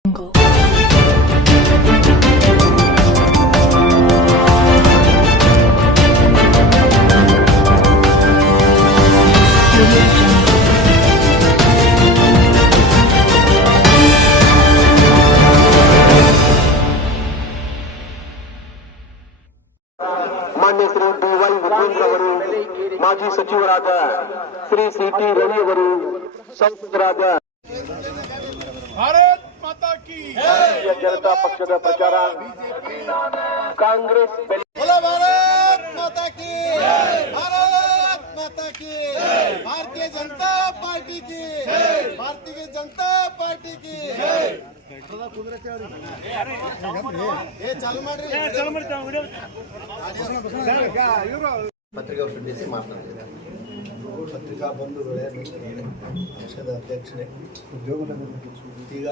ಮಾನ್ಯ ಶ್ರೀ ಡಿ.ವೈ. ವಿಜೇಂದ್ರ ಅವರು, ಮಾಜಿ ಸಚಿವರಾದ ಶ್ರೀ ಸಿ.ಟಿ. ರವಿ ಅವರು, ಸಂಸದರಾದ ಭಾರತ್ ಮಾತಾ ಕಿ ಭಾರತೀಯ ಜನತಾ ಪಕ್ಷದ ಪ್ರಚಾರ ಕಾಂಗ್ರೆಸ್ ಭಾರತ್ ಮಾತಾ ಕಿ ಭಾರತ್ ಮಾತಾ ಕಿ भारतीय जनता पार्टी की भारतीय जनता पार्टी की ಪತ್ರಿಕಾ ಉದ್ದೇಶಿಸಿ ಮಾತನಾಡಿದ್ದಾರೆ. ಪತ್ರಿಕಾ ಬಂಧುಗಳೇ, ಪಕ್ಷದ ಅಧ್ಯಕ್ಷರೇ, ಈಗ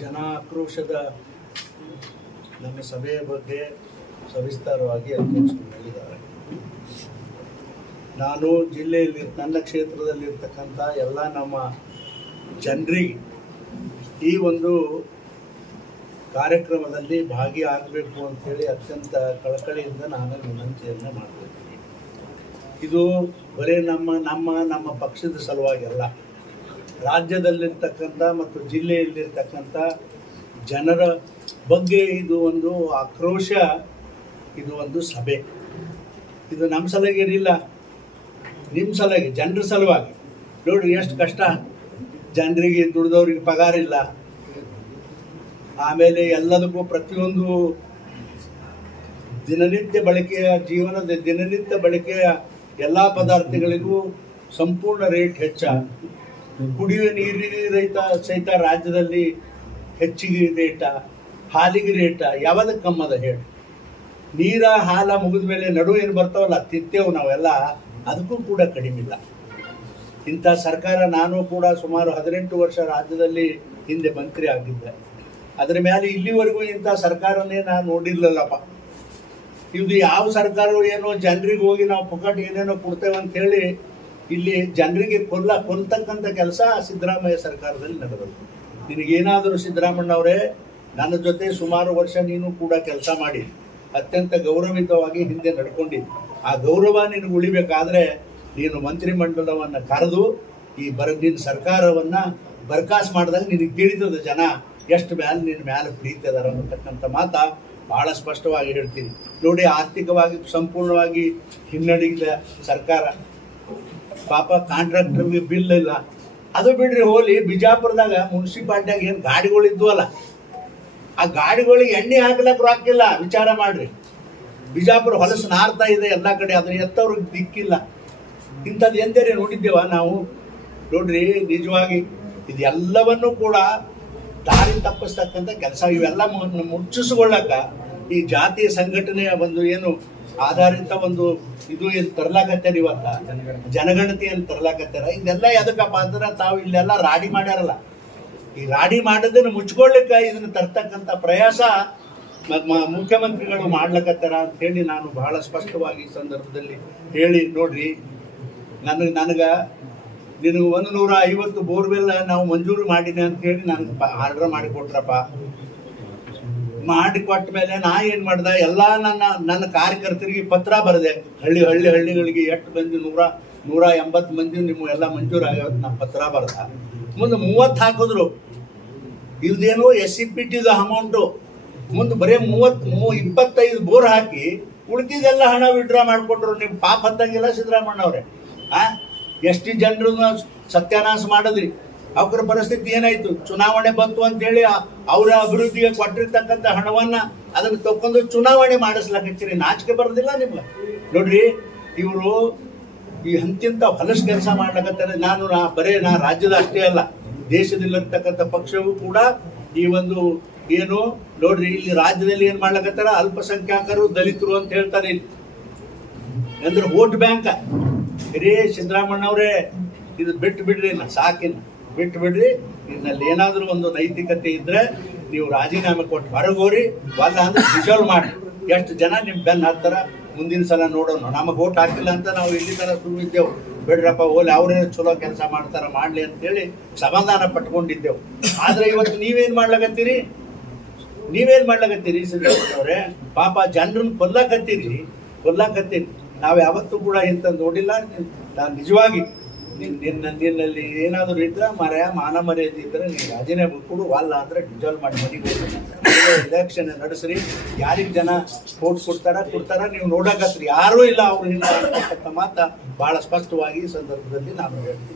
ಜನ ಆಕ್ರೋಶದ ನಮ್ಮ ಸಭೆಯ ಬಗ್ಗೆ ಸವಿಸ್ತಾರವಾಗಿ ಅಧ್ಯಕ್ಷರು ಹೇಳಿದ್ದಾರೆ. ನಾನು ಜಿಲ್ಲೆಯಲ್ಲಿ ನನ್ನ ಕ್ಷೇತ್ರದಲ್ಲಿರ್ತಕ್ಕಂಥ ಎಲ್ಲ ನಮ್ಮ ಜನರಿಗೆ ಈ ಒಂದು ಕಾರ್ಯಕ್ರಮದಲ್ಲಿ ಭಾಗಿಯಾಗಬೇಕು ಅಂಥೇಳಿ ಅತ್ಯಂತ ಕಳಕಳಿಯಿಂದ ನಾನು ವಿನಂತಿಯನ್ನು ಮಾಡ್ತಿದ್ದೀನಿ. ಇದು ಬರೀ ನಮ್ಮ ಪಕ್ಷದ ಸಲುವಾಗಿ ಅಲ್ಲ, ರಾಜ್ಯದಲ್ಲಿರ್ತಕ್ಕಂಥ ಮತ್ತು ಜಿಲ್ಲೆಯಲ್ಲಿರ್ತಕ್ಕಂಥ ಜನರ ಬಗ್ಗೆ ಇದು ಒಂದು ಆಕ್ರೋಶ, ಇದು ಒಂದು ಸಭೆ. ಇದು ನಮ್ಮ ಸಲುವಾಗಿರಲಿಲ್ಲ, ನಿಮ್ಮ ಸಲುವಾಗಿ, ಜನರ ಸಲುವಾಗಿ. ನೋಡ್ರಿ ಎಷ್ಟು ಕಷ್ಟ, ಜನರಿಗೆ ದುಡಿದವ್ರಿಗೆ ಪಗಾರ ಇಲ್ಲ, ಆಮೇಲೆ ಎಲ್ಲದಕ್ಕೂ ಪ್ರತಿಯೊಂದು ದಿನನಿತ್ಯ ಬಳಕೆಯ ದಿನನಿತ್ಯ ಬಳಕೆಯ ಎಲ್ಲ ಪದಾರ್ಥಗಳಿಗೂ ಸಂಪೂರ್ಣ ರೇಟ್ ಹೆಚ್ಚ. ಕುಡಿಯುವ ನೀರಿಗೆ ಸಹಿತ ರಾಜ್ಯದಲ್ಲಿ ಹೆಚ್ಚಿಗೆ ರೇಟ, ಹಾಲಿಗೆ ರೇಟ ಯಾವ್ದಕ್ಕೆ ಕಮ್ಮದ ಹೇಳಿ. ನೀರ ಹಾಲ ಮುಗಿದ ಮೇಲೆ ನಡು ಏನು ಬರ್ತಾವಲ್ಲ ತಿತ್ತೇವು ನಾವೆಲ್ಲ, ಅದಕ್ಕೂ ಕೂಡ ಕಡಿಮೆ ಇಲ್ಲ. ಇಂಥ ಸರ್ಕಾರ, ನಾನು ಕೂಡ ಸುಮಾರು 18 ವರ್ಷ ರಾಜ್ಯದಲ್ಲಿ ಹಿಂದೆ ಮಂತ್ರಿ ಆಗಿದ್ದೆ. ಅದರ ಮೇಲೆ ಇಲ್ಲಿವರೆಗೂ ಇಂಥ ಸರ್ಕಾರನೇ ನಾನು ನೋಡಿರ್ಲಿಲ್ಲಪ್ಪ. ಇದು ಯಾವ ಸರ್ಕಾರವು ಏನೋ ಜನರಿಗೆ ಹೋಗಿ ನಾವು ಪುಕ್ಕಟ್ ಏನೇನೋ ಕೊಡ್ತೇವೆ ಅಂತ ಹೇಳಿ ಇಲ್ಲಿ ಜನರಿಗೆ ಕೊಲ್ತಕ್ಕಂಥ ಕೆಲಸ ಸಿದ್ದರಾಮಯ್ಯ ಸರ್ಕಾರದಲ್ಲಿ ನಡೆದದ್ದು. ನಿನಗೇನಾದರೂ ಸಿದ್ದರಾಮಣ್ಣವರೇ, ನನ್ನ ಜೊತೆ ಸುಮಾರು ವರ್ಷ ನೀನು ಕೂಡ ಕೆಲಸ ಮಾಡಿ ಅತ್ಯಂತ ಗೌರವಿತವಾಗಿ ಹಿಂದೆ ನಡ್ಕೊಂಡಿದ್ದೆ. ಆ ಗೌರವ ನಿನಗೆ ಉಳಿಬೇಕಾದ್ರೆ ನೀನು ಮಂತ್ರಿಮಂಡಲವನ್ನು ಕರೆದು ನಿನ್ನ ಸರ್ಕಾರವನ್ನು ಬರ್ಖಾಸ್ ಮಾಡಿದಾಗ ನಿನಗೆ ತಿಳಿತದ ಜನ ಎಷ್ಟು ನಿನ್ನ ಮೇಲೆ ಪ್ರೀತಿ ಅದಾರ ಅನ್ನತಕ್ಕಂಥ ಮಾತ ಭಾಳ ಸ್ಪಷ್ಟವಾಗಿ ಹೇಳ್ತೀನಿ. ನೋಡಿ, ಆರ್ಥಿಕವಾಗಿ ಸಂಪೂರ್ಣವಾಗಿ ಹಿನ್ನಡೆದ ಸರ್ಕಾರ. ಪಾಪ ಕಾಂಟ್ರಾಕ್ಟರ್ಗೆ ಬಿಲ್ ಇಲ್ಲ. ಅದು ಬಿಡ್ರಿ, ಹೋಲಿ ಬಿಜಾಪುರದಾಗ ಮುನ್ಸಿಪಾಲ್ಟಿಯಾಗ ಏನು ಗಾಡಿಗಳು ಇದ್ವಲ್ಲ, ಆ ಗಾಡಿಗಳಿಗೆ ಎಣ್ಣೆ ಹಾಕ್ಲಕ್ಕೆ ರೊಕ್ಕಿಲ್ಲ. ವಿಚಾರ ಮಾಡ್ರಿ, ಬಿಜಾಪುರ ಹೊಲಸು ನಾರ್ತಾ ಇದೆ ಎಲ್ಲ ಕಡೆ, ಅದ್ರ ಎತ್ತವ್ರಿಗೆ ದಿಕ್ಕಿಲ್ಲ. ಇಂಥದ್ದು ಎಂದರೆ ನೋಡಿದ್ದೇವ ನಾವು? ನೋಡ್ರಿ, ನಿಜವಾಗಿ ಇದೆಲ್ಲವನ್ನೂ ಕೂಡ ದಾರಿ ತಪ್ಪಿಸ್ತಕ್ಕಂಥ ಕೆಲಸ. ಇವೆಲ್ಲ ಮುಚ್ಚಿಸ್ಕೊಳ್ಳಕ ಈ ಜಾತಿಯ ಸಂಘಟನೆಯ ಒಂದು ಏನು ಆಧಾರಿತ ಒಂದು ಇದು ಏನು ತರ್ಲಾಕತ್ತಾರ, ಇವತ್ತ ಜನಗಣತಿಯನ್ನು ತರ್ಲಾಕತ್ತಾರ. ಇದೆಲ್ಲ ಎದಕ್ಕಪ್ಪ ಅಂದ್ರೆ ತಾವು ಇಲ್ಲೆಲ್ಲ ರಾಡಿ ಮಾಡ್ಯಾರಲ್ಲ, ಈ ರಾಡಿ ಮಾಡೋದನ್ನು ಮುಚ್ಕೊಳ್ಳಿಕ್ಕೆ ಇದನ್ನು ತರ್ತಕ್ಕಂಥ ಪ್ರಯಾಸ ಮುಖ್ಯಮಂತ್ರಿಗಳು ಮಾಡ್ಲಕತ್ತಾರ ಅಂತ ಹೇಳಿ ನಾನು ಬಹಳ ಸ್ಪಷ್ಟವಾಗಿ ಈ ಸಂದರ್ಭದಲ್ಲಿ ಹೇಳಿ. ನೋಡ್ರಿ, ನನಗೆ ನಿನಗೆ 150 ಬೋರ್ವೆಲ್ ನಾವು ಮಂಜೂರು ಮಾಡಿದೆ ಅಂತ ಹೇಳಿ ನನಗೆ ಆರ್ಡರ್ ಮಾಡಿಕೊಟ್ರಪ್ಪ. ಮಾಡಿಕೊಟ್ಟ ಮೇಲೆ ನಾ ಏನು ಮಾಡ್ದೆ, ಎಲ್ಲ ನನ್ನ ಕಾರ್ಯಕರ್ತರಿಗೆ ಪತ್ರ ಬರೆದೆ. ಹಳ್ಳಿಗಳಿಗೆ ಎಷ್ಟು ಮಂದಿ 180 ಮಂದಿ ನಿಮ್ಮ ಎಲ್ಲ ಮಂಜೂರು ಆಗ್ಯಾವತ್ತು ನಾನು ಪತ್ರ ಬರ್ದ. ಮುಂದೆ 30 ಹಾಕಿದ್ರು. ಇವ್ದೇನೋ SCPTದು ಅಮೌಂಟು. ಮುಂದೆ ಬರೀ 25 ಬೋರ್ ಹಾಕಿ ಉಳಿದಿದ್ದೆಲ್ಲ ಹಣ ವಿಡ್ರಾ ಮಾಡಿಕೊಟ್ರು. ನಿಮ್ಮ ಪಾಪ ಹತ್ತಂಗಿಲ್ಲ ಸಿದ್ದರಾಮಣ್ಣವ್ರೆ. ಎಷ್ಟು ಜನರನ್ನ ಸತ್ಯಾನಾಶ ಮಾಡಿದ್ರಿ. ಅವರ ಪರಿಸ್ಥಿತಿ ಏನಾಯ್ತು? ಚುನಾವಣೆ ಬಂತು ಅಂತೇಳಿ ಅವರ ಅಭಿವೃದ್ಧಿಗೆ ಕೊಟ್ಟಿರ್ತಕ್ಕಂಥ ಹಣವನ್ನ ಅದನ್ನು ತಕೊಂಡು ಚುನಾವಣೆ ಮಾಡಿಸ್ಲಾಕತ್ತೀರಿ. ನಾಚಿಕೆ ಬರೋದಿಲ್ಲ ನಿಮ್ಗೆ? ನೋಡ್ರಿ, ಇವರು ಈ ಹಂತಿಂತ ಹೊಲಸು ಕೆಲಸ ಮಾಡ್ಲಾಕತ್ತಾರೆ. ನಾನು ರಾಜ್ಯದ ಅಷ್ಟೇ ಅಲ್ಲ, ದೇಶದಲ್ಲಿರ್ತಕ್ಕಂಥ ಪಕ್ಷವೂ ಕೂಡ ಈ ಒಂದು ಏನು ನೋಡ್ರಿ, ಇಲ್ಲಿ ರಾಜ್ಯದಲ್ಲಿ ಏನ್ ಮಾಡ್ಲಾಕತ್ತಾರ, ಅಲ್ಪಸಂಖ್ಯಾತರು ದಲಿತರು ಅಂತ ಹೇಳ್ತಾರೆ. ಇಲ್ಲಿ ಅಂದ್ರೆ ವೋಟ್ ಬ್ಯಾಂಕ್. ರೇ ಸಿದ್ದರಾಮಣ್ಣವ್ರೇ, ಇದು ಬಿಟ್ಟು ಬಿಡ್ರಿ, ಸಾಕಿನ ಬಿಟ್ಟು ಬಿಡ್ರಿ. ಇದರಲ್ಲಿ ಏನಾದರೂ ಒಂದು ನೈತಿಕತೆ ಇದ್ರೆ ನೀವು ರಾಜೀನಾಮೆ ಕೊಟ್ಟು ಹೊರಗೋರಿ, ವಲ್ಲ ಅಂದ್ರೆ ರಿಸಲ್ವ್ ಮಾಡಿ. ಎಷ್ಟು ಜನ ನಿಮ್ಮ ಬೆನ್ನು ಹತ್ತಾರ ಮುಂದಿನ ಸಲ ನೋಡೋಣ. ನಮಗೆ ವೋಟ್ ಹಾಕಿಲ್ಲ ಅಂತ ನಾವು ಇಲ್ಲಿ ತರ ಸುಮ್ಮಿದ್ದೆವು. ಬಿಡ್ರಪ್ಪ ಓಲಿ ಅವ್ರೇನು ಚಲೋ ಕೆಲಸ ಮಾಡ್ತಾರ ಮಾಡಲಿ ಅಂತೇಳಿ ಸಮಾಧಾನ ಪಟ್ಕೊಂಡಿದ್ದೆವು. ಆದರೆ ಇವತ್ತು ನೀವೇನು ಮಾಡ್ಲಾಕತ್ತೀರಿ ಸಿದ್ದರಾಮಯ್ಯವ್ರೆ? ಪಾಪ ಜನರನ್ನ ಕೊಲ್ಲಾಕತ್ತೀರಿ. ನಾವು ಯಾವತ್ತೂ ಕೂಡ ಇಂಥ ನೋಡಿಲ್ಲ. ನಾನು ನಿಜವಾಗಿ ನಿನ್ನಲ್ಲಿ ಏನಾದರೂ ಇದ್ರೆ ಮಾನ ಮರ್ಯಾದೆ ಇದ್ರೆ ನೀವು ರಾಜೀನಾಮೆ ಕೊಡು, ಅಲ್ಲ ಅಂದರೆ ಡಿಸಾಲ್ವ್ ಮಾಡಿ ಮನೆಗೆ ಎಲೆಕ್ಷನ್ ನಡೆಸ್ರಿ. ಯಾರಿಗೆ ಜನ ವೋಟ್ ಕೊಡ್ತಾರ ನೀವು ನೋಡಕತ್ರಿ. ಯಾರೂ ಇಲ್ಲ ಅವ್ರು ಹಿಂಗೆ ಅಂತಕ್ಕಂಥ ಮಾತು ಭಾಳ ಸ್ಪಷ್ಟವಾಗಿ ಈ ಸಂದರ್ಭದಲ್ಲಿ ನಾನು ಹೇಳ್ತೀನಿ.